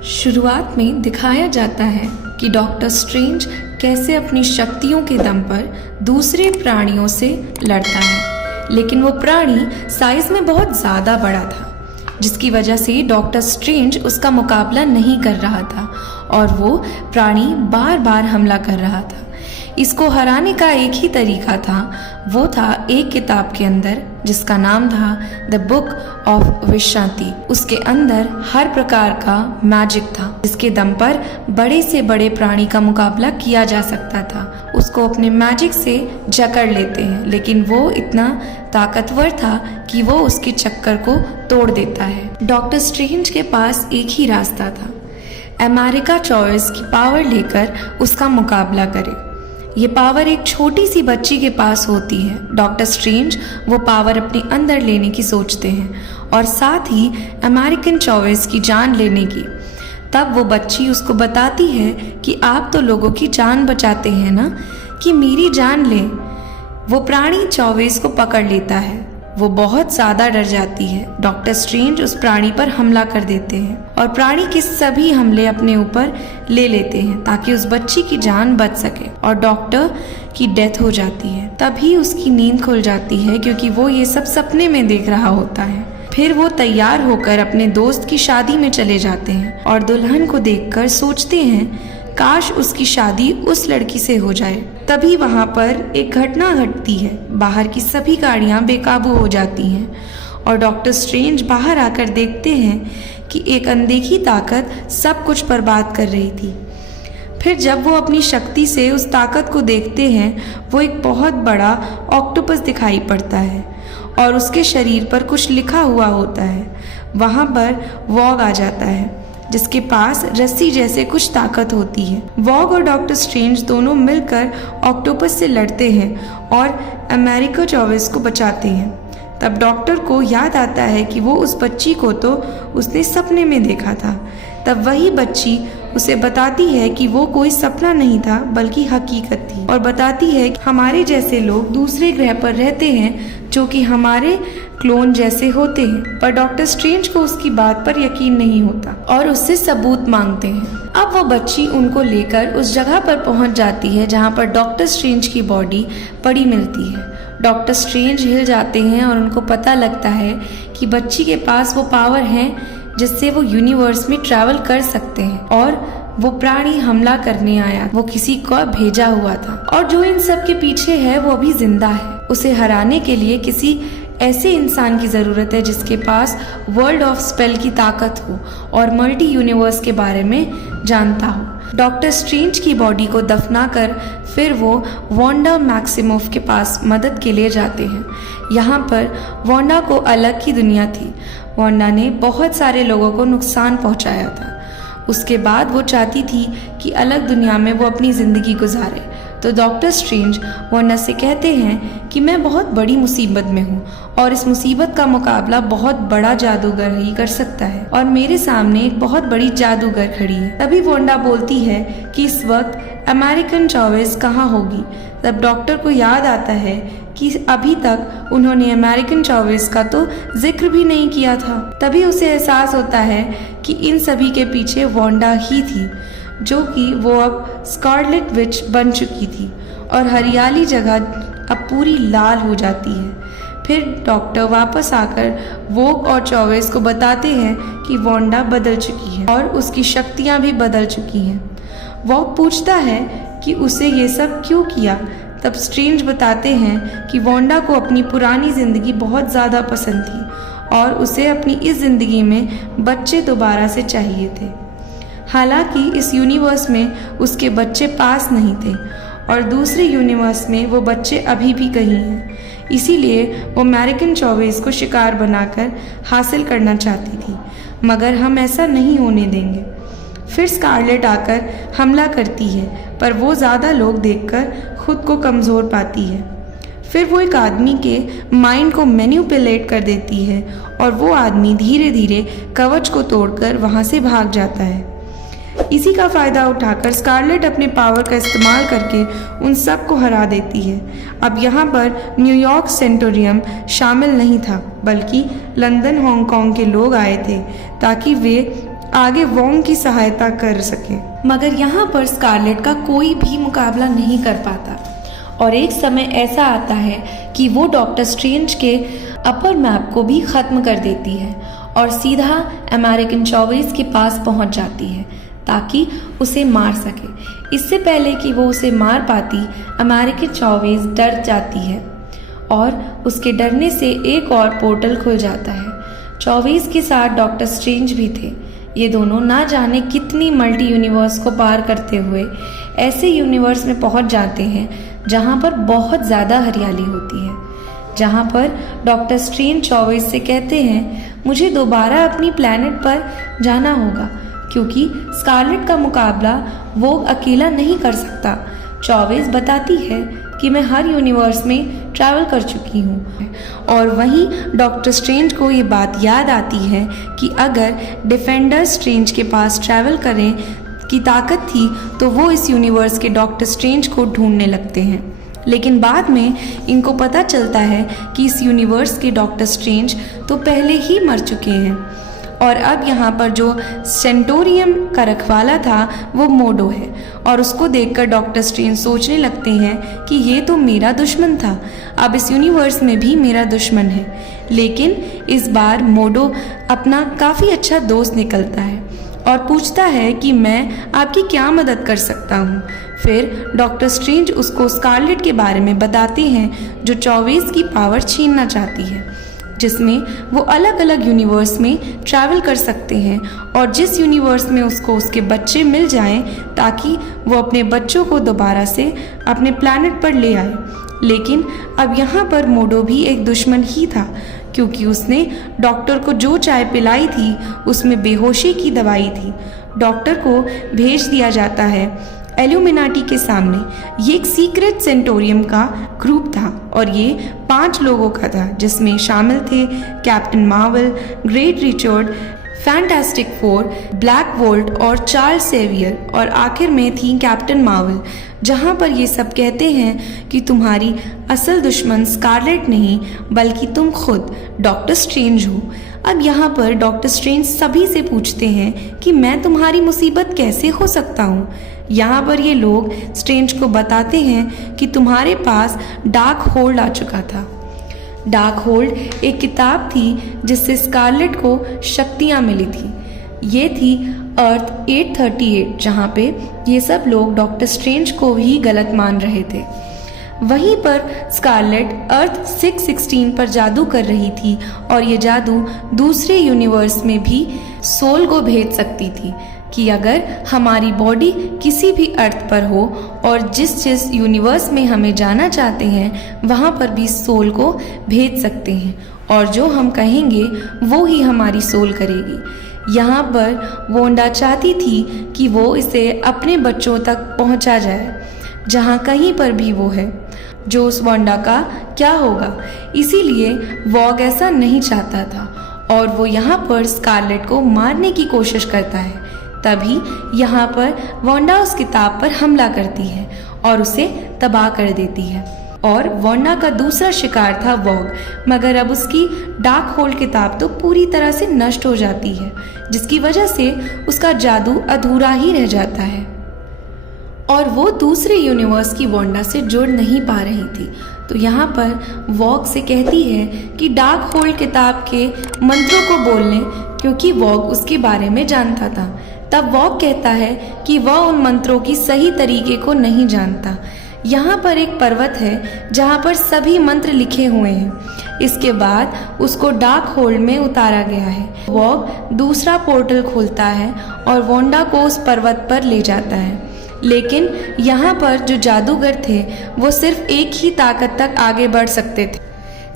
शुरुआत में दिखाया जाता है कि डॉक्टर स्ट्रेंज कैसे अपनी शक्तियों के दम पर दूसरे प्राणियों से लड़ता है, लेकिन वो प्राणी साइज में बहुत ज़्यादा बड़ा था, जिसकी वजह से डॉक्टर स्ट्रेंज उसका मुकाबला नहीं कर रहा था और वो प्राणी बार बार हमला कर रहा था। इसको हराने का एक ही तरीका था, वो था एक किताब के अंदर जिसका नाम था द बुक ऑफ विशांति। उसके अंदर हर प्रकार का मैजिक था जिसके दम पर बड़े से बड़े प्राणी का मुकाबला किया जा सकता था। उसको अपने मैजिक से जकड़ लेते हैं, लेकिन वो इतना ताकतवर था कि वो उसके चक्कर को तोड़ देता है। डॉक्टर स्ट्रेंज के पास एक ही रास्ता था, अमेरिका चॉइस की पावर लेकर उसका मुकाबला करे। ये पावर एक छोटी सी बच्ची के पास होती है। डॉक्टर स्ट्रेंज वो पावर अपने अंदर लेने की सोचते हैं और साथ ही अमेरिकन चॉइस की जान लेने की। तब वो बच्ची उसको बताती है कि आप तो लोगों की जान बचाते हैं ना, कि मेरी जान लें। वो प्राणी चॉइस को पकड़ लेता है। वो बहुत ज़्यादा डर जाती है। डॉक्टर स्ट्रेंज उस प्राणी पर हमला कर देते हैं और प्राणी के सभी हमले अपने ऊपर ले लेते हैं ताकि उस बच्ची की जान बच सके, और डॉक्टर की डेथ हो जाती है। तभी उसकी नींद खुल जाती है क्योंकि वो ये सब सपने में देख रहा होता है। फिर वो तैयार होकर अपने दोस्त की शादी में चले जाते हैं और दुल्हन को देखकर सोचते हैं काश उसकी शादी उस लड़की से हो जाए। तभी वहाँ पर एक घटना घटती है। बाहर की सभी गाड़ियाँ बेकाबू हो जाती हैं और डॉक्टर स्ट्रेंज बाहर आकर देखते हैं कि एक अनदेखी ताकत सब कुछ बर्बाद कर रही थी। फिर जब वो अपनी शक्ति से उस ताकत को देखते हैं, वो एक बहुत बड़ा ऑक्टोपस दिखाई पड़ता है और उसके शरीर पर कुछ लिखा हुआ होता है। वहाँ पर वॉग आ जाता है जिसके पास रस्सी जैसे कुछ ताकत होती है। वॉग और डॉक्टर स्ट्रेंज दोनों मिलकर ऑक्टोपस से लड़ते हैं और अमेरिका चॉइस को बचाते हैं। तब डॉक्टर को याद आता है कि वो उस बच्ची को तो उसने सपने में देखा था। तब वही बच्ची उसे बताती है कि वो कोई सपना नहीं था बल्कि हकीकत थी, और बताती है कि हमारे जैसे लोग दूसरे ग्रह पर रहते हैं जो कि हमारे क्लोन जैसे होते हैं। पर डॉक्टर स्ट्रेंज को उसकी बात पर यकीन नहीं होता और उससे सबूत मांगते हैं। अब वो बच्ची उनको लेकर उस जगह पर पहुंच जाती है जहां पर डॉक्टर स्ट्रेंज की बॉडी पड़ी मिलती है। डॉक्टर स्ट्रेंज हिल जाते हैं और उनको पता लगता है कि बच्ची के पास वो पावर है जिससे वो यूनिवर्स में ट्रैवल कर सकते हैं, और वो प्राणी हमला करने आया, वो किसी को भेजा हुआ था, और जो इन सब के पीछे है वो अभी जिंदा है। उसे हराने के लिए किसी ऐसे इंसान की ज़रूरत है जिसके पास वर्ल्ड ऑफ स्पेल की ताकत हो और मल्टी यूनिवर्स के बारे में जानता हो। डॉक्टर स्ट्रेंज की बॉडी को दफनाकर फिर वो वांडा मैक्सिमोफ के पास मदद के लिए जाते हैं। यहाँ पर वांडा को अलग की दुनिया थी। वांडा ने बहुत सारे लोगों को नुकसान पहुँचाया था। उसके बाद वो चाहती थी कि अलग दुनिया में वो अपनी ज़िंदगी गुजारे। तो डॉक्टर स्ट्रेंज वांडा से कहते हैं कि मैं बहुत बड़ी मुसीबत में हूँ और इस मुसीबत का मुकाबला बहुत बड़ा जादूगर ही कर सकता है, और मेरे सामने एक बहुत बड़ी जादूगर खड़ी है। तभी वांडा बोलती है कि इस वक्त अमेरिकन चॉइस कहाँ होगी। तब डॉक्टर को याद आता है कि अभी तक उन्होंने अमेरिकन चॉइस का तो जिक्र भी नहीं किया था। तभी उसे एहसास होता है कि इन सभी के पीछे वांडा ही थी, जो कि वो अब स्कारलेट विच बन चुकी थी और हरियाली जगह अब पूरी लाल हो जाती है। फिर डॉक्टर वापस आकर वोग और चॉइस को बताते हैं कि वांडा बदल चुकी है और उसकी शक्तियाँ भी बदल चुकी हैं। वोग पूछता है कि उसे ये सब क्यों किया। तब स्ट्रेंज बताते हैं कि वांडा को अपनी पुरानी ज़िंदगी बहुत ज़्यादा पसंद थी और उसे अपनी इस ज़िंदगी में बच्चे दोबारा से चाहिए थे। हालांकि इस यूनिवर्स में उसके बच्चे पास नहीं थे और दूसरे यूनिवर्स में वो बच्चे अभी भी कहीं हैं। इसीलिए वो अमेरिकन चॉइस को शिकार बनाकर हासिल करना चाहती थी, मगर हम ऐसा नहीं होने देंगे। फिर स्कारलेट आकर हमला करती है, पर वो ज़्यादा लोग देखकर खुद को कमज़ोर पाती है। फिर वो एक आदमी के माइंड को मैनिपुलेट कर देती है और वो आदमी धीरे धीरे कवच को तोड़कर वहाँ से भाग जाता है। इसी का फ़ायदा उठाकर स्कारलेट अपने पावर का इस्तेमाल करके उन सब को हरा देती है। अब यहाँ पर न्यूयॉर्क सेंटोरियम शामिल नहीं था, बल्कि लंदन हांगकांग के लोग आए थे ताकि वे आगे वोंग की सहायता कर सके। मगर यहाँ पर स्कारलेट का कोई भी मुकाबला नहीं कर पाता और एक समय ऐसा आता है कि वो डॉक्टर स्ट्रेंज के अपर मैप को भी ख़त्म कर देती है और सीधा अमेरिकन 24 के पास पहुंच जाती है ताकि उसे मार सके। इससे पहले कि वो उसे मार पाती, अमेरिकन 24 डर जाती है और उसके डरने से एक और पोर्टल खुल जाता है। 24 के साथ डॉक्टर स्ट्रेंज भी थे। ये दोनों ना जाने कितनी मल्टी यूनिवर्स को पार करते हुए ऐसे यूनिवर्स में पहुंच जाते हैं जहां पर बहुत ज़्यादा हरियाली होती है, जहां पर डॉक्टर स्ट्रेंज 24 से कहते हैं मुझे दोबारा अपनी प्लैनेट पर जाना होगा क्योंकि स्कारलेट का मुकाबला वो अकेला नहीं कर सकता। 24 बताती है कि मैं हर यूनिवर्स में ट्रैवल कर चुकी हूँ और वहीं डॉक्टर स्ट्रेंज को ये बात याद आती है कि अगर डिफेंडर स्ट्रेंज के पास ट्रैवल करें की ताकत थी तो वो इस यूनिवर्स के डॉक्टर स्ट्रेंज को ढूंढने लगते हैं। लेकिन बाद में इनको पता चलता है कि इस यूनिवर्स के डॉक्टर स्ट्रेंज तो पहले ही मर चुके हैं और अब यहाँ पर जो सेंटोरियम का रखवाला था वो मोडो है और उसको देखकर डॉक्टर स्ट्रेंज सोचने लगते हैं कि ये तो मेरा दुश्मन था, अब इस यूनिवर्स में भी मेरा दुश्मन है। लेकिन इस बार मोडो अपना काफ़ी अच्छा दोस्त निकलता है और पूछता है कि मैं आपकी क्या मदद कर सकता हूँ। फिर डॉक्टर स्ट्रेंज उसको स्कारलेट के बारे में बताते हैं जो 24 की पावर छीनना चाहती है, जिसमें वो अलग अलग यूनिवर्स में ट्रैवल कर सकते हैं और जिस यूनिवर्स में उसको उसके बच्चे मिल जाएं ताकि वो अपने बच्चों को दोबारा से अपने प्लैनेट पर ले आए। लेकिन अब यहाँ पर मोडो भी एक दुश्मन ही था क्योंकि उसने डॉक्टर को जो चाय पिलाई थी उसमें बेहोशी की दवाई थी। डॉक्टर को भेज दिया जाता है एल्यूमिनाटी के सामने। ये एक सीक्रेट सेंटोरियम का ग्रुप था और ये 5 लोगों का था जिसमें शामिल थे captain Marvel, great Richard, fantastic four, black volt और चार्ल्स सेवियर और आखिर में थी कैप्टन मार्वल, जहां पर ये सब कहते हैं कि तुम्हारी असल दुश्मन स्कारलेट नहीं बल्कि तुम खुद डॉक्टर स्ट्रेंज हो। अब यहाँ पर डॉक्टर स्ट्रेंज सभी से पूछते हैं कि मैं तुम्हारी मुसीबत कैसे हो सकता हूँ। यहाँ पर ये लोग स्ट्रेंज को बताते हैं कि तुम्हारे पास डार्क होल्ड आ चुका था। डार्क होल्ड एक किताब थी जिससे स्कारलेट को शक्तियाँ मिली थी। ये थी अर्थ 838 जहाँ पे ये सब लोग डॉक्टर स्ट्रेंज को ही गलत मान रहे थे। वहीं पर स्कारलेट अर्थ 616 पर जादू कर रही थी और ये जादू दूसरे यूनिवर्स में भी सोल को भेज सकती थी कि अगर हमारी बॉडी किसी भी अर्थ पर हो और जिस यूनिवर्स में हमें जाना चाहते हैं वहाँ पर भी सोल को भेज सकते हैं और जो हम कहेंगे वो ही हमारी सोल करेगी। यहाँ पर वोंडा चाहती थी कि वो इसे अपने बच्चों तक पहुँचा जाए जहाँ कहीं पर भी वो है। जो उस वोंडा का क्या होगा, इसीलिए वॉग ऐसा नहीं चाहता था और वो यहाँ पर स्कारलेट को मारने की कोशिश करता है। तभी यहाँ पर वोंडा उस किताब पर हमला करती है और उसे तबाह कर देती है और वोंडा का दूसरा शिकार था वॉग, मगर अब उसकी डार्क होल्ड किताब तो पूरी तरह से नष्ट हो जाती है जिसकी वजह से उसका जादू अधूरा ही रह जाता है और वो दूसरे यूनिवर्स की वोंडा से जुड़ नहीं पा रही थी। तो यहाँ पर वॉग से कहती है कि डार्क होल्ड किताब के मंत्रों को बोलने, क्योंकि वॉग उसके बारे में जानता था। तब वॉग कहता है कि वह उन मंत्रों की सही तरीके को नहीं जानता। यहाँ पर एक पर्वत है जहाँ पर सभी मंत्र लिखे हुए हैं। इसके बाद उसको डार्क होल्ड में उतारा गया है। वॉग दूसरा पोर्टल खोलता है और वोंडा को उस पर्वत पर ले जाता है, लेकिन यहाँ पर जो जादूगर थे वो सिर्फ एक ही ताकत तक आगे बढ़ सकते थे,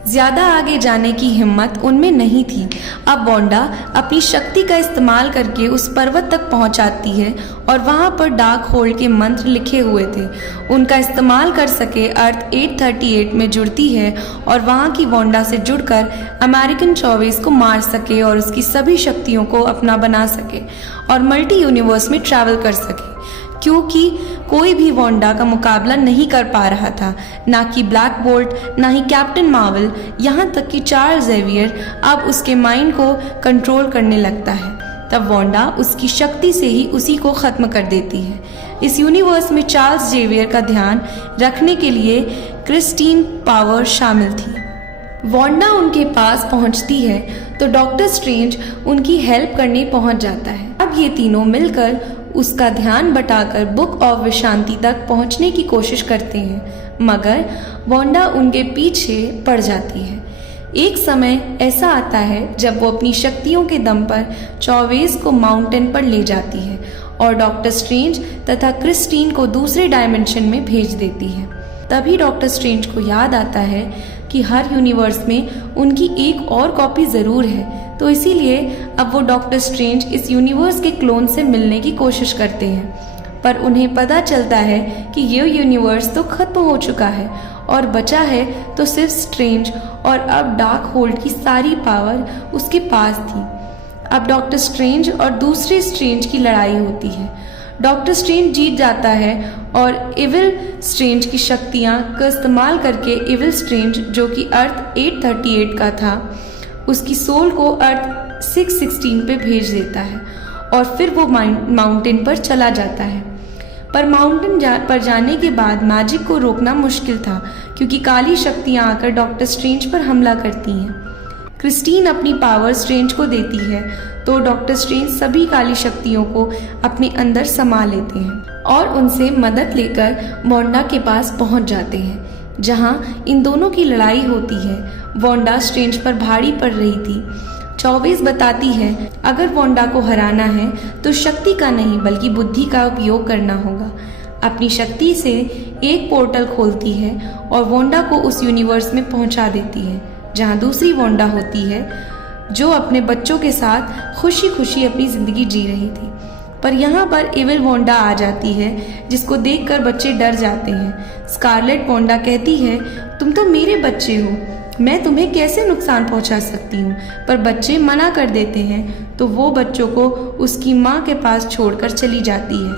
ज्यादा आगे जाने की हिम्मत उनमें नहीं थी। अब वोंडा अपनी शक्ति का इस्तेमाल करके उस पर्वत तक पहुंचाती है और वहां पर डार्क होल्ड के मंत्र लिखे हुए थे उनका इस्तेमाल कर सके अर्थ 838 में जुड़ती है और वहां की वोंडा से जुड़कर अमेरिकन 24 को मार सके और उसकी सभी शक्तियों को अपना बना सके और मल्टी यूनिवर्स में ट्रैवल कर सके, क्योंकि कोई भी वोंडा का मुकाबला नहीं कर पा रहा था, ना कि ब्लैक बोल्ट, ना ही कैप्टन मार्वल, यहाँ तक कि चार्ल्स जेवियर अब उसके माइंड को कंट्रोल करने लगता है। तब वांडा उसकी शक्ति से ही उसी को ख़त्म कर देती है। इस यूनिवर्स में चार्ल्स जेवियर का ध्यान रखने के लिए क्रिस्टीन पावर शामिल थी। वांडा उनके पास पहुंचती है तो डॉक्टर स्ट्रेंज उनकी हेल्प करने पहुंच जाता है। अब ये तीनों मिलकर उसका ध्यान बटाकर बुक ऑफ विशांति तक पहुंचने की कोशिश करते हैं, मगर वांडा उनके पीछे पड़ जाती है। एक समय ऐसा आता है जब वो अपनी शक्तियों के दम पर चौवेज को माउंटेन पर ले जाती है और डॉक्टर स्ट्रेंज तथा क्रिस्टीन को दूसरे डायमेंशन में भेज देती है। तभी डॉक्टर स्ट्रेंज को याद आता है कि हर यूनिवर्स में उनकी एक और कॉपी ज़रूर है, तो इसीलिए अब वो डॉक्टर स्ट्रेंज इस यूनिवर्स के क्लोन से मिलने की कोशिश करते हैं। पर उन्हें पता चलता है कि ये यूनिवर्स तो खत्म हो चुका है और बचा है तो सिर्फ स्ट्रेंज, और अब डार्क होल्ड की सारी पावर उसके पास थी। अब डॉक्टर स्ट्रेंज और दूसरे स्ट्रेंज की लड़ाई होती है। डॉक्टर स्ट्रेंज जीत जाता है और इविल स्ट्रेंज की शक्तियाँ का इस्तेमाल करके इविल स्ट्रेंज, जो कि अर्थ 838 का था, उसकी सोल को अर्थ 616 पे भेज देता है और फिर वो माउंटेन पर चला जाता है। पर माउंटेन पर जाने के बाद मैजिक को रोकना मुश्किल था, क्योंकि काली शक्तियाँ आकर डॉक्टर स्ट्रेंज पर हमला करती हैं। क्रिस्टीन अपनी पावर स्ट्रेंज को देती है तो डॉक्टर स्ट्रेंज सभी काली शक्तियों को अपने अंदर समा लेते हैं और उनसे मदद लेकर वांडा के पास पहुंच जाते हैं, जहां इन दोनों की लड़ाई होती है। वांडा स्ट्रेंज पर भारी पड़ रही थी। चौवेज बताती है अगर वांडा को हराना है तो शक्ति का नहीं बल्कि बुद्धि का उपयोग करना होगा। अपनी शक्ति से एक पोर्टल खोलती है और वांडा को उस यूनिवर्स में पहुंचा देती है जहां दूसरी वांडा होती है, जो अपने बच्चों के साथ खुशी खुशी अपनी ज़िंदगी जी रही थी। पर यहाँ पर इविल वांडा आ जाती है, जिसको देखकर बच्चे डर जाते हैं। स्कारलेट वांडा कहती है, तुम तो मेरे बच्चे हो, मैं तुम्हें कैसे नुकसान पहुंचा सकती हूँ। पर बच्चे मना कर देते हैं तो वो बच्चों को उसकी माँ के पास छोड़कर चली जाती है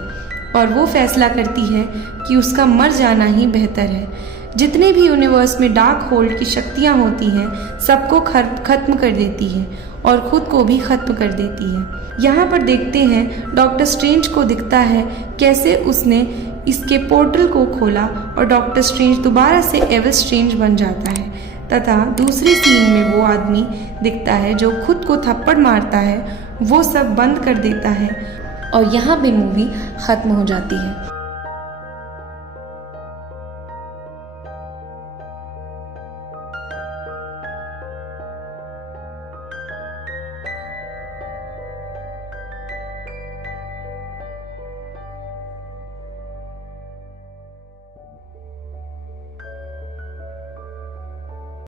और वो फैसला करती है कि उसका मर जाना ही बेहतर है। जितने भी यूनिवर्स में डार्क होल्ड की शक्तियाँ होती हैं, सबको खत्म कर देती है और खुद को भी खत्म कर देती है। यहाँ पर देखते हैं डॉक्टर स्ट्रेंज को दिखता है कैसे उसने इसके पोर्टल को खोला और डॉक्टर स्ट्रेंज दोबारा से एविल स्ट्रेंज बन जाता है, तथा दूसरे सीन में वो आदमी दिखता है जो खुद को थप्पड़ मारता है, वो सब बंद कर देता है और यहाँ पे मूवी खत्म हो जाती है।